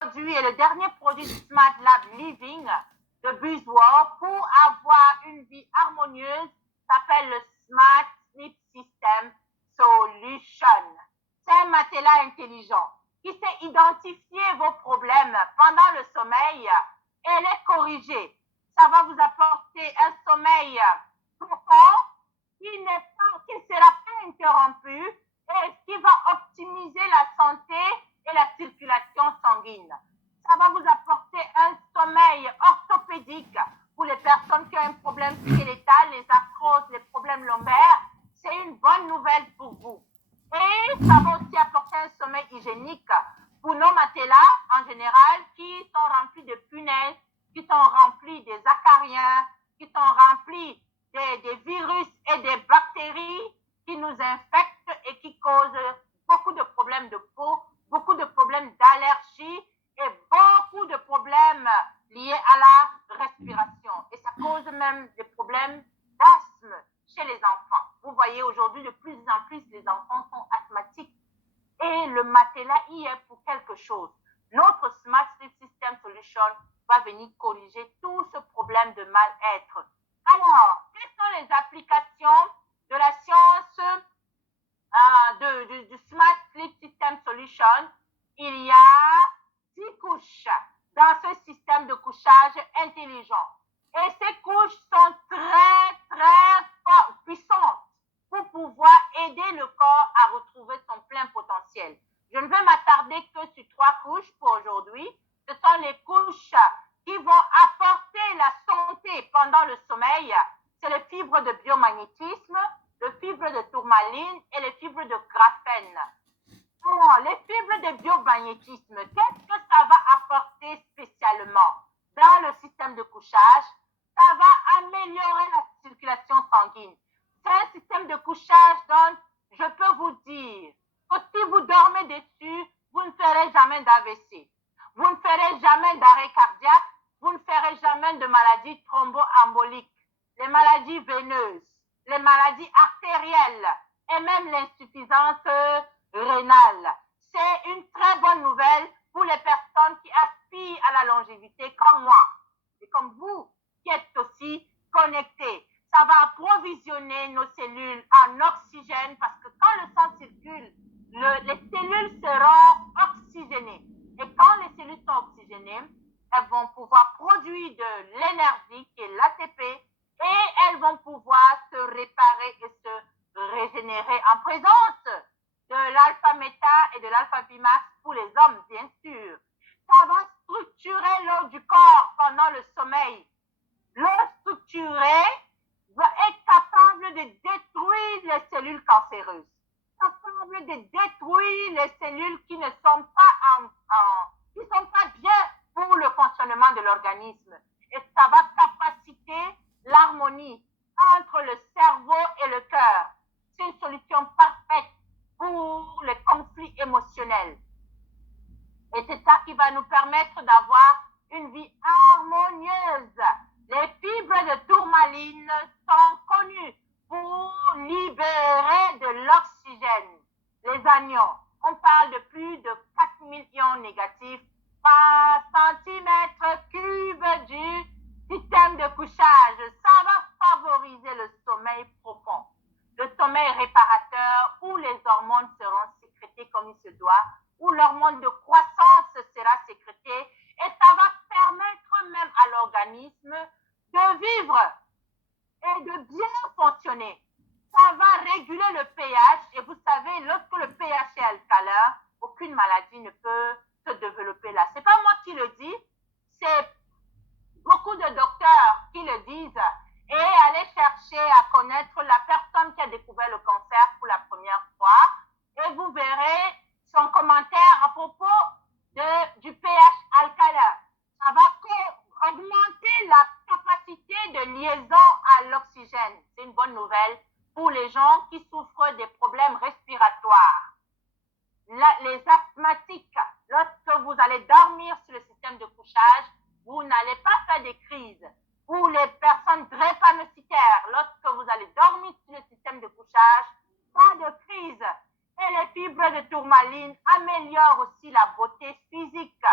produit est le dernier produit Smart Lab Living de Buzzword pour avoir une vie harmonieuse s'appelle le Smart Sleep System Solution. C'est un matelas intelligent qui sait identifier vos problèmes pendant le sommeil et les corriger. Ça va vous apporter un sommeil profond qui ne sera pas interrompu et qui va optimiser la santé et la circulation sanguine. Ça va vous apporter un sommeil orthopédique pour les personnes qui ont un problème squelettal, les arthroses, les problèmes lombaires. C'est une bonne nouvelle pour vous. Et ça va aussi apporter un sommeil hygiénique pour nos matelas en général qui sont remplis de punaises, qui sont remplis des acariens, qui sont remplis des virus et des bactéries qui nous infectent et qui causent beaucoup de problèmes de peau, beaucoup de problèmes d'allergie et beaucoup de problèmes liés à la respiration. Et ça cause même des problèmes d'asthme chez les enfants. Vous voyez aujourd'hui de plus en plus les enfants sont asthmatiques et le matelas y est pour quelque chose. Notre Smart Sleep System Solution va venir corriger tout ce problème de mal-être. Alors, quelles sont les applications de la science du Smart Sleep System Solution? Il y a 6 couches dans ce système de couchage intelligent. Et ces couches sont très puissantes pour pouvoir aider le corps à retrouver son plein potentiel. Je ne vais m'attarder que sur 3 couches pour aujourd'hui. Ce sont les couches qui vont apporter la santé pendant le sommeil. C'est les fibres de biomagnétisme, les fibres de tourmaline et les fibres de graphène. Alors, les fibres de biomagnétisme, qu'est-ce que ça va apporter spécialement dans le système de couchage? Ça va améliorer la circulation sanguine. C'est un système de couchage dont je peux vous dire que si vous dormez dessus, vous ne ferez jamais d'AVC. Vous ne ferez jamais d'arrêt cardiaque. Vous ne ferez jamais de maladies thromboemboliques, les maladies veineuses, les maladies artérielles et même l'insuffisance rénale. C'est une très bonne nouvelle pour les personnes qui aspirent à la longévité comme moi et comme vous qui êtes aussi connectés. Ça va approvisionner nos cellules en oxygène parce que quand le sang circule, les cellules seront oxygénées. Et quand les cellules sont oxygénées, elles vont pouvoir produire de l'énergie qui est l'ATP et elles vont pouvoir se réparer et se régénérer en présence de l'alpha-méta et de l'alpha-bimax pour les hommes, bien sûr. Ça va structurer l'eau du corps pendant le sommeil. L'eau structurée va être capable de détruire les cellules cancéreuses, capable de détruire les cellules qui ne sont pas bien pour le fonctionnement de l'organisme. Et ça va capaciter l'harmonie entre le cerveau et le cœur. C'est une solution parfaite pour les conflits émotionnels. Et c'est ça qui va nous permettre d'avoir une vie harmonieuse. Les fibres de tourmaline sont connues pour libérer de l'oxygène. Les anions, on parle de plus de 4000 ions négatifs par centimètre cube du système de couchage. Ça va favoriser le sommeil profond, le sommeil réparateur où les hormones seront sécrétées comme il se doit, où l'hormone de croissance sera sécrétée et ça va permettre même à l'organisme de vivre et de bien fonctionner. Ça va réguler le pH et vous savez, lorsque le pH est alcalin, aucune maladie ne peut se développer là. C'est pas moi qui le dis, c'est beaucoup de docteurs qui le disent. Et allez chercher à connaître la personne qui a découvert le cancer pour la première fois et vous verrez son commentaire à propos du pH alcalin. Ça va augmenter la capacité de liaison à l'oxygène. C'est une bonne nouvelle pour les gens qui souffrent des problèmes respiratoires. Les asthmatiques, lorsque vous allez dormir sur le système de couchage, vous n'allez pas faire des crises. Pour les personnes drépanocytaires, lorsque vous allez dormir sur le système de couchage, pas de crise. Et les fibres de tourmaline améliorent aussi la beauté physique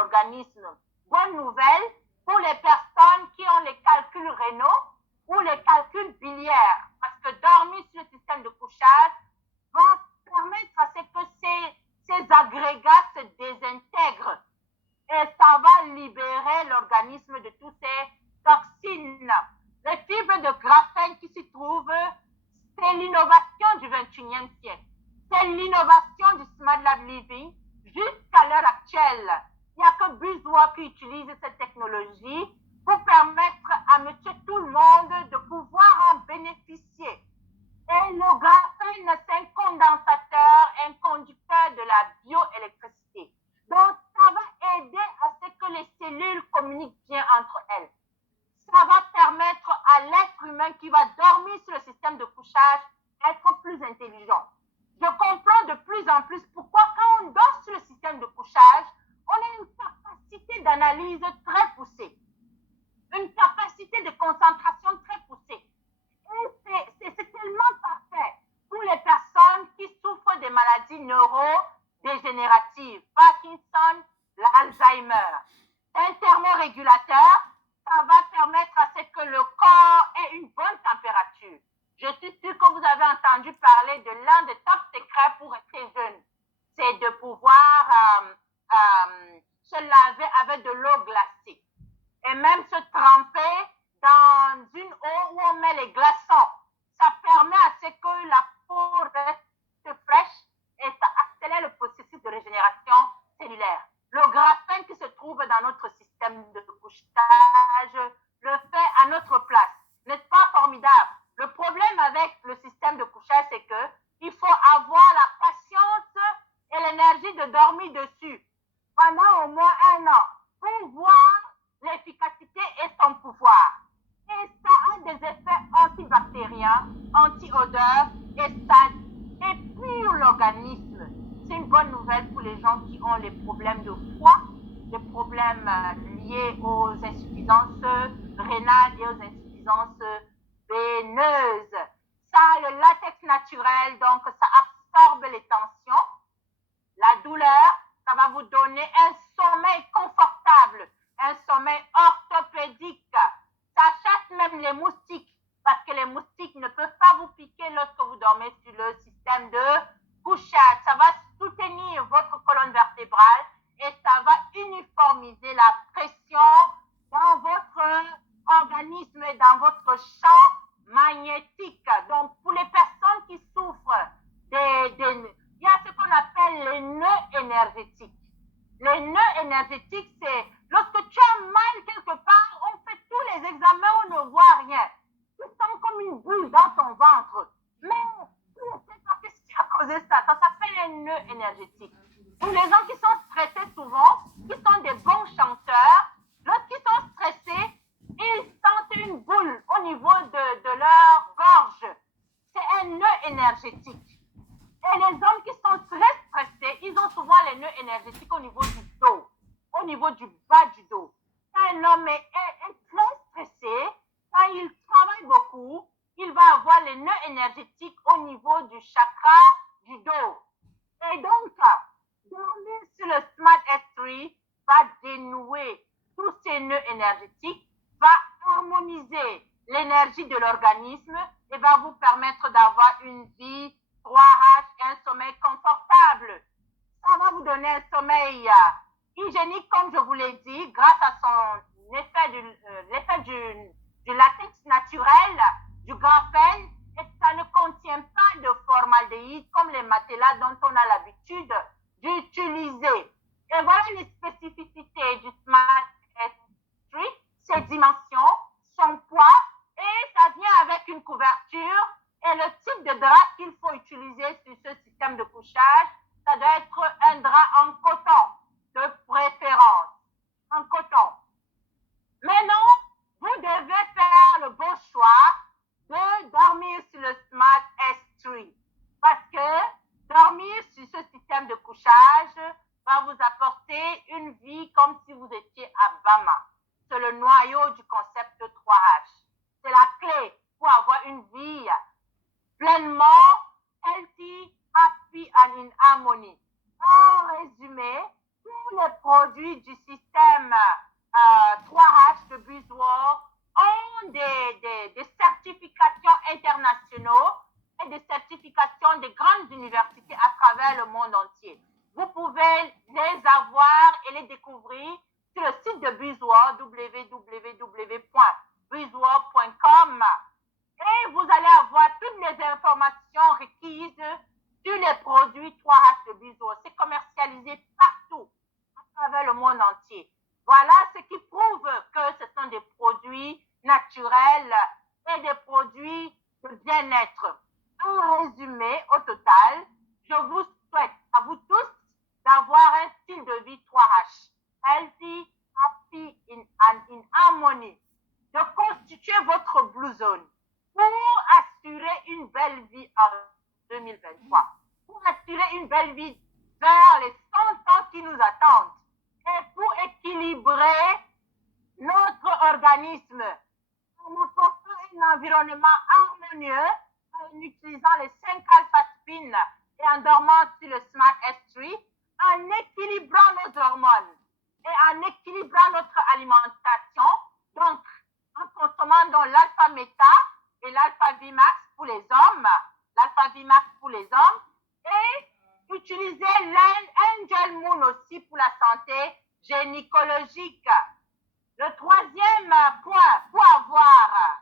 l'organisme. Bonne nouvelle pour les personnes qui ont les calculs rénaux ou les calculs biliaires, parce que dormir sur le système de couchage va permettre à ce que ces agrégats se désintègrent et ça va libérer l'organisme de toutes ces toxines. Les fibres de graphène qui s'y trouvent, c'est l'innovation du 21e siècle. C'est l'innovation du Smart Lab Living jusqu'à l'heure actuelle. Il n'y a que BuzzWorks qui utilise cette technologie pour permettre à monsieur tout le monde de pouvoir en bénéficier. Et le graphène, c'est un condensateur, un conducteur de la bioélectricité. Donc, ça va aider à ce que les cellules communiquent bien entre elles. Ça va permettre à l'être humain qui va dormir sur le système de couchage d'être plus intelligent. Je comprends de plus en plus pourquoi quand on dort sur le système de couchage, on a une capacité d'analyse très poussée, une capacité de concentration très poussée. Et c'est tellement parfait pour les personnes qui souffrent des maladies neurodégénératives, Parkinson, l'Alzheimer. C'est un thermorégulateur, ça va permettre à ce que le corps ait une bonne température. Je suis sûre que vous avez entendu parler de l'un des top secrets pour rester jeune. C'est de pouvoir se laver avec de l'eau glacée et même se tremper dans une eau où on met les glaçons. Ça permet à ce que la peau reste fraîche et ça accélère le processus de régénération cellulaire. Le graphène qui se trouve dans notre système de couchage le fait à notre place. N'est-ce pas formidable? Le problème avec le système de couchage, c'est qu'il faut avoir la patience et l'énergie de dormir dessus pendant au moins 1 an pour voir l'efficacité et son pouvoir. Et ça a des effets antibactériens, anti-odeurs et ça épure l'organisme. C'est une bonne nouvelle pour les gens qui ont les problèmes de foie, les problèmes liés aux insuffisances rénales et aux insuffisances veineuses. Ça a le latex naturel, donc ça absorbe les tensions, la douleur, ça va vous donner un sommeil confortable, un sommeil orthopédique. Ça chasse même les moustiques, parce que les moustiques ne peuvent pas vous piquer lorsque vous dormez sur le système de couchage. Ça va soutenir votre colonne vertébrale et ça va uniformiser la pression dans votre organisme et dans votre champ magnétique. Donc, pour les personnes qui souffrent il y a ce qu'on appelle les nœuds énergétiques. Les nœuds énergétiques, c'est lorsque tu as mal quelque part, on fait tous les examens, on ne voit rien. Tu sens comme une boule dans ton ventre. Mais tu ne sais pas ce qui a causé ça. Ça s'appelle un nœud énergétique. Pour les gens qui sont stressés souvent, qui sont des bons chanteurs, lorsqu'ils sont stressés, ils sentent une boule au niveau de leur gorge. C'est un nœud énergétique. Et les hommes qui sont très stressés, ils ont souvent les nœuds énergétiques au niveau du dos, au niveau du bas du dos. Quand un homme est très stressé, quand il travaille beaucoup, il va avoir les nœuds énergétiques au niveau du chakra du dos. Et donc, dormir sur le Smart S3 va dénouer tous ces nœuds énergétiques, va harmoniser l'énergie de l'organisme et va vous permettre d'avoir une vie 3H et un sommeil confortable. Ça va vous donner un sommeil hygiénique, comme je vous l'ai dit, grâce à son l'effet du latex naturel, du graphène, et ça ne contient pas de formaldéhyde comme les matelas dont on a l'habitude d'utiliser. Et voilà les spécificités du Smart S3, ses dimensions, son poids, et ça vient avec une couverture. Et le type de drap qu'il faut utiliser sur ce système de couchage, ça doit être un drap en coton, de préférence, en coton. Maintenant, vous devez faire le bon choix de dormir sur le Smart S3. Parce que dormir sur ce système de couchage va vous apporter une vie comme si vous étiez à Bama. C'est le noyau du concept 3H. C'est la clé pour avoir une vie pleinement healthy, happy and in harmony. En résumé, pour les produits du système 3H de BuzzWorld ont des certifications internationaux et des certifications des grandes universités à travers le monde entier. Vous pouvez les avoir et les découvrir sur le site de BuzzWorld, www.buzzworld.com, et vous allez avoir toutes les informations requises sur les produits 3H de BuzzWorld. C'est commercialisé partout à travers le monde entier. Voilà ce qui prouve que ce sont des produits naturels et des produits de bien-être. En résumé, au total, je vous souhaite à vous tous d'avoir un style de vie 3H. Healthy, happy and in harmony. De constituer votre Blue Zone pour assurer une belle vie en 2023. Pour assurer une belle vie vers les 100 ans qui nous attendent. Et pour équilibrer notre organisme en apportant un environnement harmonieux en utilisant les 5 alpha-spin et en dormant sur le Smart S3, en équilibrant nos hormones et en équilibrant notre alimentation, donc en consommant donc l'alpha-méta et l'alpha-Vmax pour les hommes, l'alpha-Vmax pour les hommes, et utiliser l'Angel Moon aussi pour la santé gynécologique. Le troisième point pour avoir